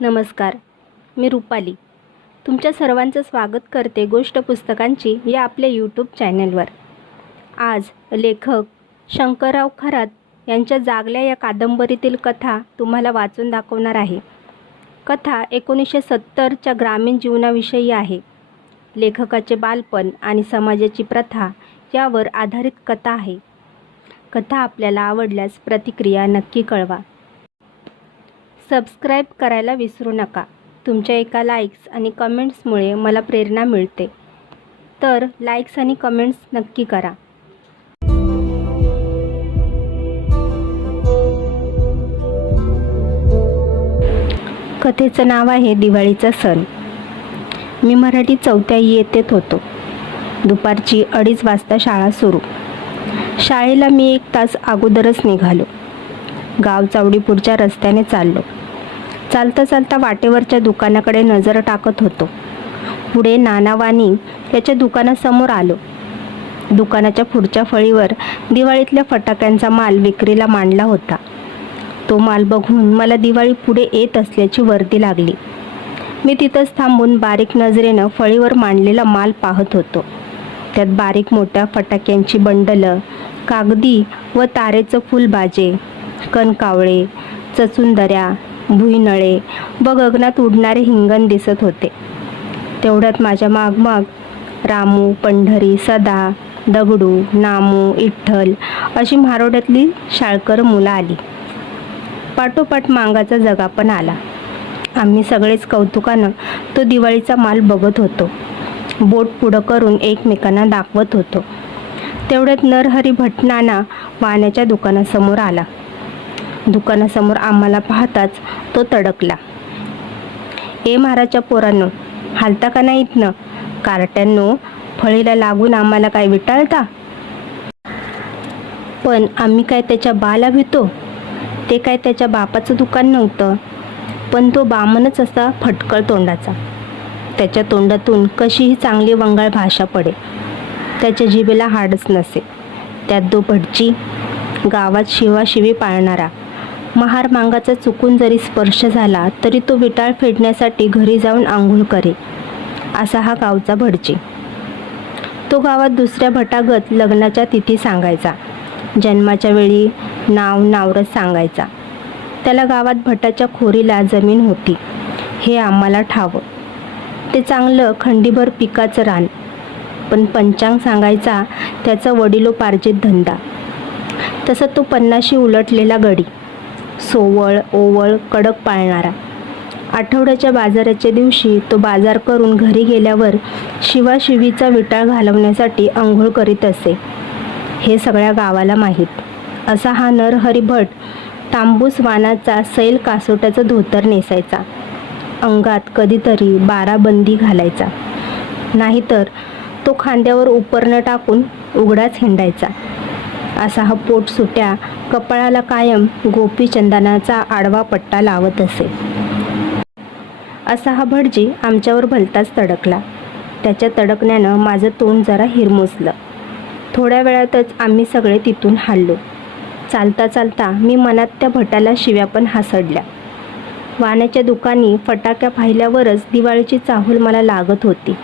नमस्कार, मी रुपाली. तुमच्या सर्वांचं स्वागत करते गोष्ट पुस्तकांची या आपल्या यूट्यूब चॅनलवर. आज लेखक शंकरराव खरात यांच्या जागल्या या कादंबरीतील कथा तुम्हाला वाचून दाखवणार आहे. कथा 1970च्या ग्रामीण जीवनाविषयी आहे. लेखकाचे बालपण आणि समाजाची प्रथा यावर आधारित कथा आहे. कथा आपल्याला आवडल्यास प्रतिक्रिया नक्की कळवा. सबस्क्राईब करायला विसरू नका. तुमच्या एका लाईक्स आणि कमेंट्समुळे मला प्रेरणा मिळते, तर लाईक्स आणि कमेंट्स नक्की करा. कथेचं नाव आहे दिवाळीचा सण. मी मराठी 4थ्या इयत्तेत होतो. दुपारची 2:30 वाजता शाळा सुरू. शाळेला मी 1 तास अगोदरच निघालो. गाव चावडीपूरच्या रस्त्याने चाललो. चालता चालता वाटेवरच्या दुकानाकडे नजर टाकत होतो. पुढे नानावानी याच्या दुकानासमोर आलो. दुकानाच्या पुढच्या फळीवर दिवाळीतल्या फटाक्यांचा माल विक्रीला मांडला होता. तो माल बघून मला दिवाळी पुढे येत असल्याची वर्दी लागली. मी तिथंच थांबून बारीक नजरेनं फळीवर मांडलेला माल पाहत होतो. त्यात बारीक मोठ्या फटाक्यांची बंडलं, कागदी व तारेचं फुलबाजे, कणकावळे, चचुंदऱ्या, भुईनळे व गगनात उडणारे हिंगण दिसत होते. तेवढ्यात माझ्या मागमाग रामू, पंढरी, सदा, दगडू, नामू, इठ्ठल अशी म्हारोड्यातली शाळकर मुलं आली. पाठोपाठ मांगाचा जगा पण आला. आम्ही सगळेच कौतुकानं तो दिवाळीचा माल बघत होतो. बोट पुढं करून एकमेकांना दाखवत होतो. तेवढ्यात नरहरी भटनाना वाण्याच्या दुकानासमोर आला. दुकानासमोर आम्हाला पाहताच तो तडकला. ए महाराजच्या पोरांनो, हालता का नाही इथनं? कार्ट्यांनो, फळीला लागून आम्हाला काय विटाळता? पण आम्ही काय त्याच्या बाला भितो? ते काय त्याच्या बापाचं दुकान नव्हतं. पण तो बामणच असा फटकळ तोंडाचा. त्याच्या तोंडातून कशीही चांगली वंगाळ भाषा पडे. त्याच्या जिभेला हाडच नसे. त्यात तो भटजी, गावात शिवाशिवी पाळणारा. महार मांगाचा चुकून जरी स्पर्श झाला तरी तो विटाळ फेडण्यासाठी घरी जाऊन आंघोळ करे, असा हा गावचा भटजी. तो गावात दुसऱ्या भटागत लग्नाच्या तिथी सांगायचा. जन्माच्या वेळी नाव नावरस सांगायचा. त्याला गावात भटाच्या खोरीला जमीन होती हे आम्हाला ठावं. ते चांगलं खंडीभर पिकाचं रान. पण पंचांग सांगायचा त्याचा वडिलोपार्जित धंदा. तसं तो 50शी उलटलेला गडी. सोवळ ओवळ कडक पाळणारा. आठवड्याच्या बाजाराच्या दिवशी तो बाजार करून घरी गेल्यावर शिवाशिवीचा विटाळ घालवण्यासाठी आंघोळ करीत असे हे सगळ्या गावाला माहीत. असा हा नरहरी भट तांबूस वानाचा सैल कासोट्याचं धोतर नेसायचा. अंगात कधीतरी 12 बंदी घालायचा. नाहीतर तो खांद्यावर उपरणं टाकून उघडाच हिंडायचा. असा हा पोटसुट्या कपाळाला कायम गोपीचंदनाचा आडवा पट्टा लावत असे. असा हा भटजी आमच्यावर भलताच तडकला. त्याच्या तडकण्यानं माझं तोंड जरा हिरमुसलं. थोड्या वेळातच आम्ही सगळे तिथून हललो. चालता चालता मी मनात त्या भटाला शिव्या पण हासडल्या. वाण्याच्या दुकानी फटाक्या पाहिल्यावरच दिवाळीची चाहूल मला लागत होती.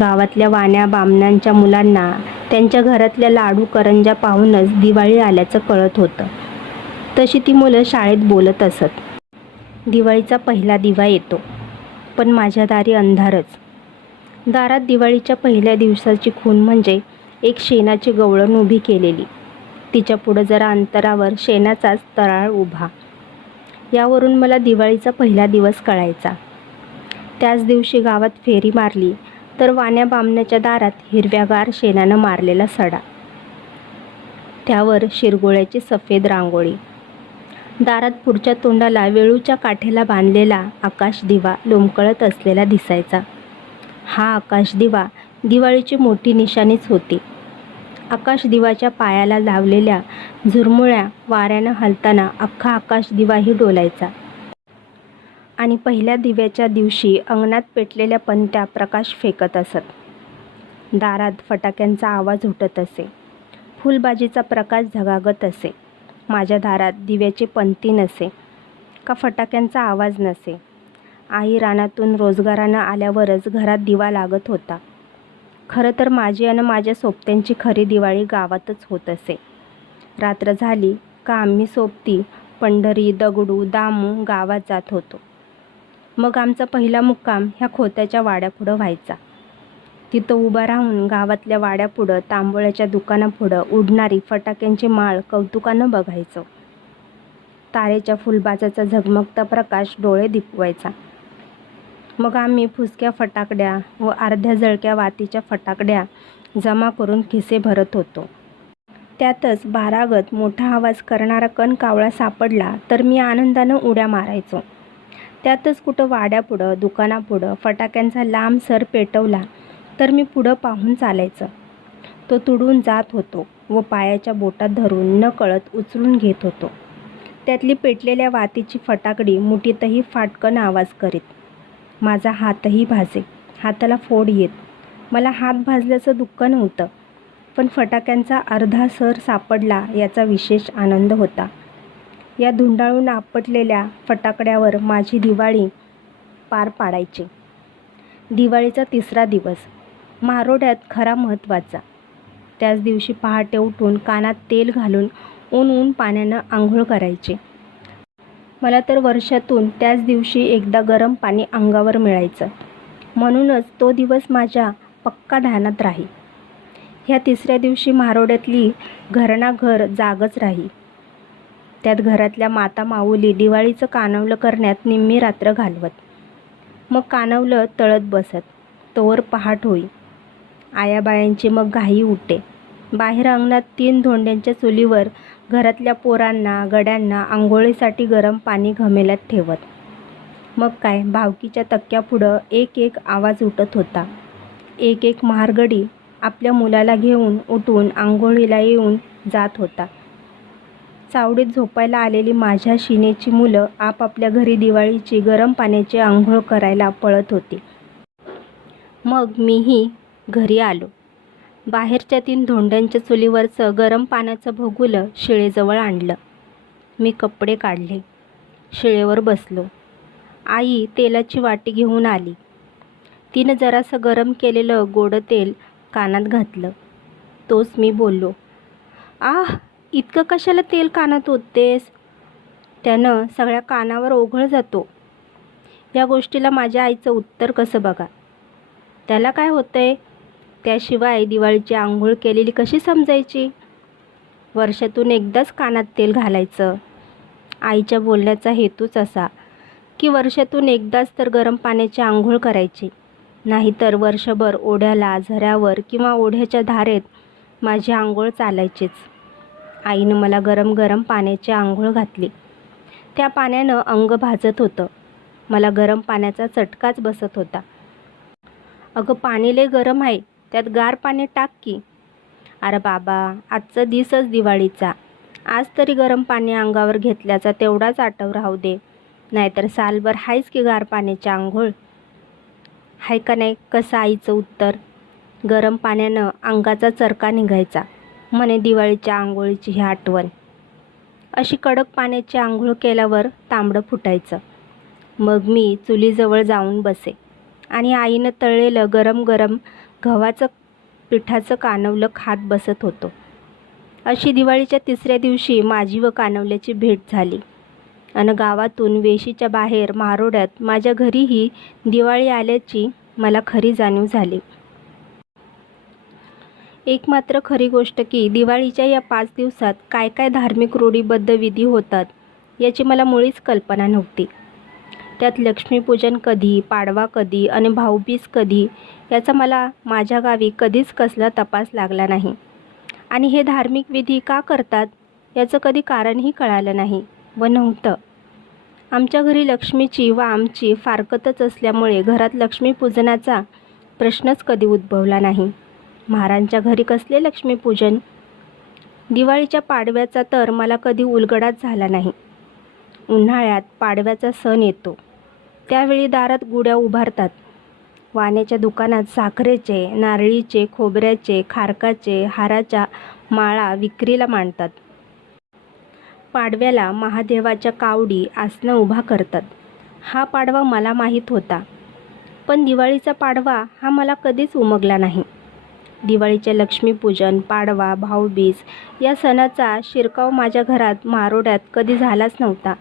गावातल्या वाण्या बामणांच्या मुलांना त्यांच्या घरातल्या लाडू करंजा पाहूनच दिवाळी आल्याचं कळत होतं. तशी ती मुलं शाळेत बोलत असत. दिवाळीचा पहिला दिवा येतो, पण माझ्या दारी अंधारच. दारात दिवाळीच्या पहिल्या दिवसाची खूण म्हणजे एक शेणाची गवळण उभी केलेली. तिच्या पुढं जरा अंतरावर शेणाचाच तराळ उभा. यावरून मला दिवाळीचा पहिला दिवस कळायचा. त्याच दिवशी गावात फेरी मारली तर वाण्या बामण्याच्या दारात हिरव्यागार शेणानं मारलेला सडा. त्यावर शिरगोळ्याची सफेद रांगोळी. दारात पुढच्या तोंडाला वेळूच्या काठेला बांधलेला आकाशदिवा लोंबकळत असलेला दिसायचा. हा आकाशदिवा दिवाळीची मोठी निशाणीच होती. आकाशदिवाच्या पायाला लावलेल्या झुरमुळ्या वाऱ्यानं हलताना अख्खा आकाशदिवाही डोलायचा. आणि पहिल्या दिव्याच्या दिवशी अंगणात पेटलेल्या पंत्या प्रकाश फेकत असत. दारात फटाक्यांचा आवाज उठत असे. फुलबाजीचा प्रकाश झगागत असे. माझ्या दारात दिव्याची पंती नसे. का फटाक्यांचा आवाज नसे. आई रानातून रोजगारानं आल्यावरच घरात दिवा लागत होता. खरं तर माझी आणि माझ्या सोबत्यांची खरी दिवाळी गावातच होत असे. रात्र झाली का आम्ही सोबती पंढरी, दगडू, दामू गावात जात होतो. मग आमचा पहिला मुक्काम ह्या खोत्याच्या वाड्यापुढं व्हायचा. तिथं उभं राहून गावातल्या वाड्यापुढं तांबोळ्याच्या दुकानापुढं उडणारी फटाक्यांची माळ कौतुकानं बघायचो. तारेच्या फुलबाजाचा झगमगता प्रकाश डोळे दिपवायचा. मग आम्ही फुसक्या फटाकड्या व अर्ध्या जळक्या वातीच्या फटाकड्या जमा करून खिसे भरत होतो. त्यातच बारागत मोठा आवाज करणारा कणकावळा सापडला तर मी आनंदानं उड्या मारायचो. त्यातच कुठं वाड्यापुढं, दुकानापुढं फटाक्यांचा लांब सर पेटवला तर मी पुढं पाहून चालायचं. तो तुडून जात होतो व पायाच्या बोटात धरून नकळत उचलून घेत होतो. त्यातली पेटलेल्या वातीची फटाकडी मुठीतही फाटकन आवाज करीत. माझा हातही भाजे, हाताला फोड येत. मला हात भाजल्याचं दुःख नव्हतं, पण फटाक्यांचा अर्धा सर सापडला याचा विशेष आनंद होता. या धुंडाळून आपटलेल्या फटाकड्यावर माझी दिवाळी पार पाडायची. दिवाळीचा तिसरा दिवस म्हारोड्यात खरा महत्त्वाचा. त्याच दिवशी पहाटे उठून कानात तेल घालून ऊन पाण्यानं आंघोळ करायची. मला तर वर्षातून त्याच दिवशी एकदा गरम पाणी अंगावर मिळायचं. म्हणूनच तो दिवस माझ्या पक्का ध्यानात राही. ह्या तिसऱ्या दिवशी म्हारोड्यातली घरणाघर जागच राही. त्यात घरातल्या माता माऊली दिवाळीचं कानवलं करण्यात निम्मी रात्र घालवत. मग कानवलं तळत बसत. तोवर पहाट होई. आयाबायांची मग घाई उठे. बाहेर अंगणात 3 धोंड्यांच्या चुलीवर घरातल्या पोरांना, गड्यांना आंघोळीसाठी गरम पाणी घमेल्यात ठेवत. मग काय, भावकीच्या तक्क्यापुढं एक एक आवाज उठत होता. एक एक महारगडी आपल्या मुलाला घेऊन उठून आंघोळीला येऊन जात होता. चावडीत झोपायला आलेली माझ्या शिनेची मुलं आपापल्या घरी दिवाळीची गरम पाण्याची आंघोळ करायला पळत होती. मग मीही घरी आलो. बाहेरच्या 3 धोंड्यांच्या चुलीवरचं गरम पाण्याचं भगुलं शिळेजवळ आणलं. मी कपडे काढले. शिळेवर बसलो. आई तेलाची वाटी घेऊन आली. तिनं जरासं गरम केलेलं गोडं तेल कानात घातलं. तोच मी बोललो, आह, इतकं कशाला तेल कानात ओततेस? त्यानं सगळ्या कानावर ओघळ जातो. या गोष्टीला माझ्या आईचं उत्तर कसं बघा. त्याला काय होतंय? त्याशिवाय दिवाळीची आंघोळ केलेली कशी समजायची? वर्षातून एकदाच कानात तेल घालायचं. आईच्या बोलण्याचा हेतूच असा की वर्षातून एकदाच तर गरम पाण्याची आंघोळ करायची, नाहीतर वर्षभर ओढ्याला, झऱ्यावर किंवा ओढ्याच्या धारेत माझी आंघोळ चालायचीच. आईनं मला गरम गरम पाण्याची आंघोळ घातली. त्या पाण्यानं अंग भाजत होतं. मला गरम पाण्याचा चटकाच बसत होता. अगं, पाणी लय गरम आहे, त्यात गार पाणी टाक की. अरे बाबा, आजचा दिवसच दिवाळीचा. आज तरी गरम पाणी अंगावर घेतल्याचा तेवढाच आठव राहू दे, नाहीतर सालभर हायच की गार पाण्याची आंघोळ. हाय का नाही? कसं आईचं उत्तर. गरम पाण्यानं अंगाचा चरका निघायचा. म्हणे दिवाळीच्या आंघोळीची ही आठवण. अशी कडक पाण्याची आंघोळ केल्यावर तांबडं फुटायचं. मग मी चुलीजवळ जाऊन बसे आणि आईनं तळलेलं गरम गरम गव्हाचं पिठाचं कानवलं खात बसत होतो. अशी दिवाळीच्या तिसऱ्या दिवशी माझी व कानवल्याची भेट झाली. आणि गावातून वेशीच्या बाहेर म्हारोड्यात माझ्या घरीही दिवाळी आल्याची मला खरी जाणीव झाली. एक मात्र खरी गोष्ट की दिवाळीच्या या 5 दिवसात काय काय धार्मिक रूढीबद्ध विधी होतात याची मला मुळीच कल्पना नव्हती. त्यात लक्ष्मीपूजन कधी, पाडवा कधी आणि भाऊबीज कधी याचा मला माझ्या गावी कधीच कसला तपास लागला नाही. आणि हे धार्मिक विधी का करतात याचं कधी कारणही कळालं नाही व नव्हतं. आमच्या घरी लक्ष्मीची व आमची फारकतच असल्यामुळे घरात लक्ष्मीपूजनाचा प्रश्नच कधी उद्भवला नाही. महारांच्या घरी कसले लक्ष्मीपूजन? दिवाळीच्या पाडव्याचा तर मला कधी उलगडाच झाला नाही. उन्हाळ्यात पाडव्याचा सण येतो. त्यावेळी दारात गुड्या उभारतात. वाण्याच्या दुकानात साखरेचे, नारळीचे, खोबऱ्याचे, खारकाचे, हाराच्या माळा विक्रीला मांडतात. पाडव्याला महादेवाच्या कावडी आसनं उभा करतात हा पाडवा मला माहीत होता, पण दिवाळीचा पाडवा हा मला कधीच उमगला नाही. दिवाळीचे लक्ष्मीपूजन, पाडवा, भाऊबीज या सणाचा शिरकाव माझ्या घरात मारोड्यात कधी झालाच नव्हता.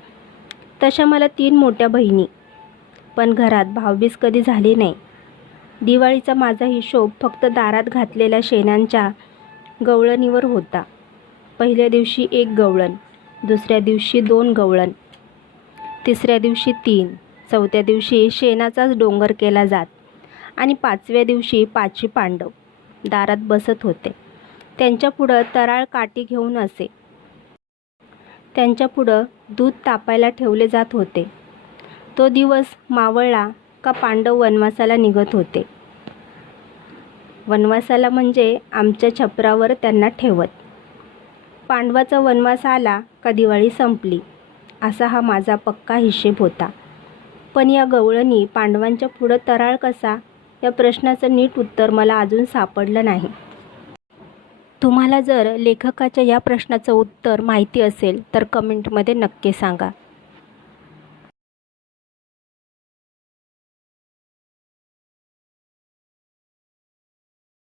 तशा मला 3 मोठ्या बहिणी, पण घरात भाऊबीज कधी झाली नाही. दिवाळीचा माझा हिशोब फक्त दारात घातलेल्या शेणांच्या गवळणीवर होता. पहिल्या दिवशी 1 गवळण, दुसऱ्या दिवशी 2 गवळण, तिसऱ्या दिवशी 3, चौथ्या दिवशी शेणाचाच डोंगर केला जात आणि 5व्या दिवशी 5 पांडव दारात बसत होते. त्यांच्यापुढं तराळ काठी घेऊन असे. त्यांच्यापुढं दूध तापायला ठेवले जात होते. तो दिवस मावळला का पांडव वनवासाला निघत होते. वनवासाला म्हणजे आमच्या छपरावर त्यांना ठेवत. पांडवाचा वनवास आला का दिवाळी संपली, असा हा माझा पक्का हिशेब होता. पण या गवळणी पांडवांच्या पुढं तराळ कसा, या प्रश्नाचं नीट उत्तर मला अजून सापडलं नाही. तुम्हाला जर लेखकाच्या या प्रश्नाचं उत्तर माहिती असेल तर कमेंटमध्ये नक्की सांगा.